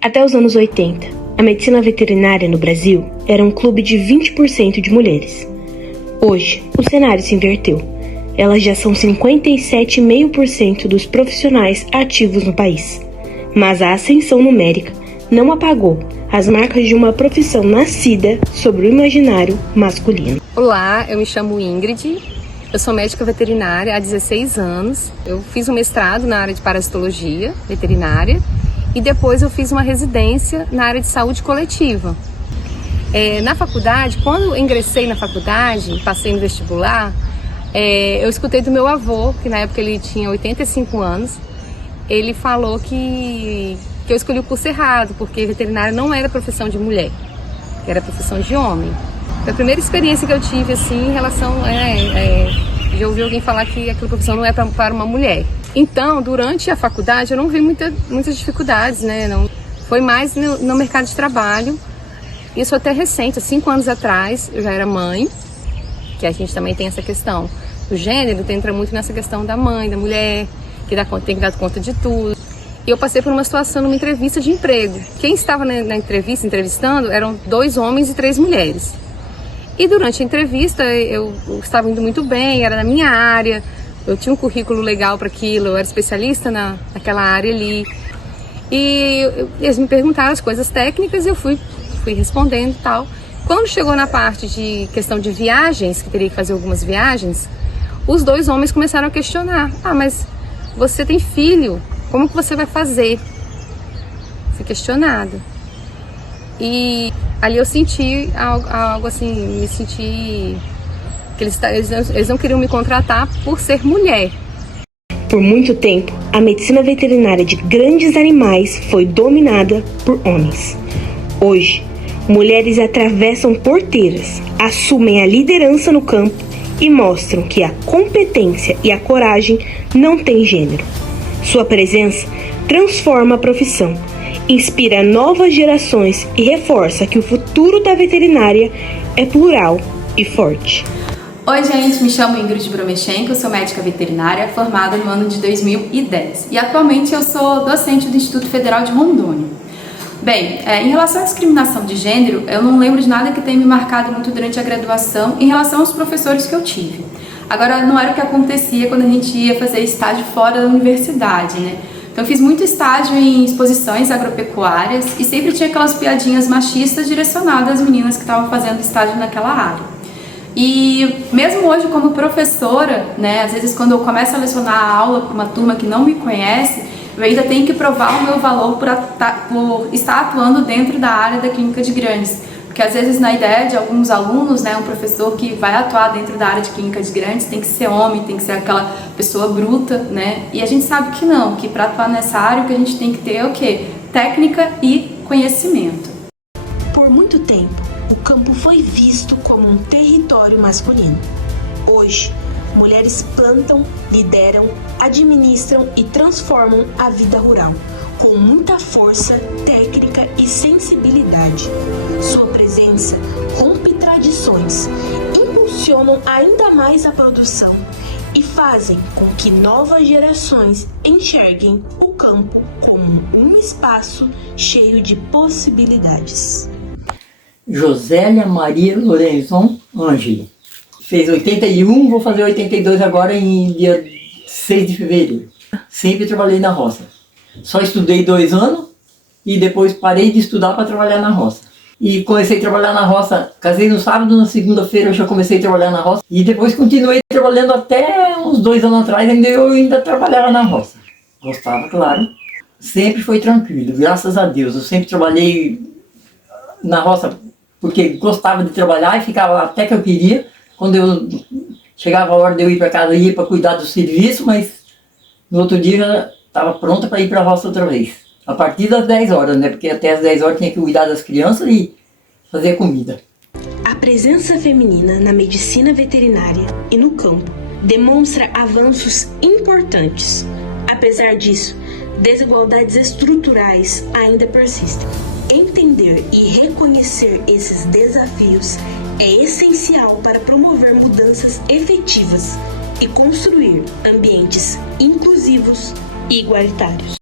Até os anos 80, a medicina veterinária no Brasil era um clube de 20% de mulheres. Hoje, o cenário se inverteu. Elas já são 57,5% dos profissionais ativos no país. Mas a ascensão numérica não apagou as marcas de uma profissão nascida sobre o imaginário masculino. Olá, eu me chamo Ingrid, eu sou médica veterinária há 16 anos. Eu fiz um mestrado na área de parasitologia veterinária e depois eu fiz uma residência na área de saúde coletiva. Na faculdade, quando eu ingressei na faculdade, passei no vestibular, eu escutei do meu avô, que na época ele tinha 85 anos, ele falou que eu escolhi o curso errado, porque veterinária não era profissão de mulher, era profissão de homem. A primeira experiência que eu tive assim, em relação de ouvir alguém falar que aquela profissão não é para uma mulher. Então, durante a faculdade, eu não vi muitas dificuldades, né? Não, foi mais no mercado de trabalho. Isso até recente, há 5 anos atrás, eu já era mãe, que a gente também tem essa questão do gênero, entra muito nessa questão da mãe, da mulher, que tem que dar conta de tudo. E eu passei por uma situação numa entrevista de emprego. Quem estava na entrevista, entrevistando, eram 2 homens e 3 mulheres. E durante a entrevista eu estava indo muito bem, era na minha área, eu tinha um currículo legal para aquilo, eu era especialista naquela área ali. E eles me perguntaram as coisas técnicas e eu fui respondendo e tal. Quando chegou na parte de questão de viagens, que teria que fazer algumas viagens, os 2 homens começaram a questionar. Mas você tem filho, como que você vai fazer? Fui questionada. E ali eu senti algo assim, me senti que eles não queriam me contratar por ser mulher. Por muito tempo, a medicina veterinária de grandes animais foi dominada por homens. Hoje, mulheres atravessam porteiras, assumem a liderança no campo e mostram que a competência e a coragem não têm gênero. Sua presença transforma a profissão, inspira novas gerações e reforça que o futuro da veterinária é plural e forte. Oi gente, me chamo Ingrid Bromechenko, eu sou médica veterinária formada no ano de 2010 e atualmente eu sou docente do Instituto Federal de Rondônia. Bem, em relação à discriminação de gênero, eu não lembro de nada que tenha me marcado muito durante a graduação em relação aos professores que eu tive. Agora, não era o que acontecia quando a gente ia fazer estágio fora da universidade, né? Então, eu fiz muito estágio em exposições agropecuárias e sempre tinha aquelas piadinhas machistas direcionadas às meninas que estavam fazendo estágio naquela área. E mesmo hoje como professora, né, às vezes quando eu começo a lecionar a aula para uma turma que não me conhece, eu ainda tenho que provar o meu valor por estar atuando dentro da área da clínica de grandes. Porque às vezes na ideia de alguns alunos, né, um professor que vai atuar dentro da área de clínica de grandes tem que ser homem, tem que ser aquela pessoa bruta, né? E a gente sabe que não, que para atuar nessa área o que a gente tem que ter é o quê? Técnica e conhecimento. Por muito tempo, o campo foi visto como um território masculino. Hoje, mulheres plantam, lideram, administram e transformam a vida rural, com muita força, técnica e sensibilidade. Sua presença rompe tradições, impulsionam ainda mais a produção e fazem com que novas gerações enxerguem o campo como um espaço cheio de possibilidades. Josélia Maria Lorenzon Ângeli. Fez 81, vou fazer 82 agora em dia 6 de fevereiro. Sempre trabalhei na roça. Só estudei 2 anos e depois parei de estudar para trabalhar na roça. E comecei a trabalhar na roça, casei no sábado, na segunda-feira eu já comecei a trabalhar na roça. E depois continuei trabalhando até uns 2 anos atrás, eu ainda trabalhava na roça. Gostava, claro. Sempre foi tranquilo, graças a Deus. Eu sempre trabalhei na roça porque gostava de trabalhar e ficava lá até que eu queria. Quando eu chegava a hora de eu ir para casa, eu ia para cuidar do serviço, mas no outro dia já estava pronta para ir para a roça outra vez. A partir das 10 horas, né? Porque até as 10 horas tinha que cuidar das crianças e fazer comida. A presença feminina na medicina veterinária e no campo demonstra avanços importantes. Apesar disso, desigualdades estruturais ainda persistem. Entender e reconhecer esses desafios é essencial para promover mudanças efetivas e construir ambientes inclusivos e igualitários.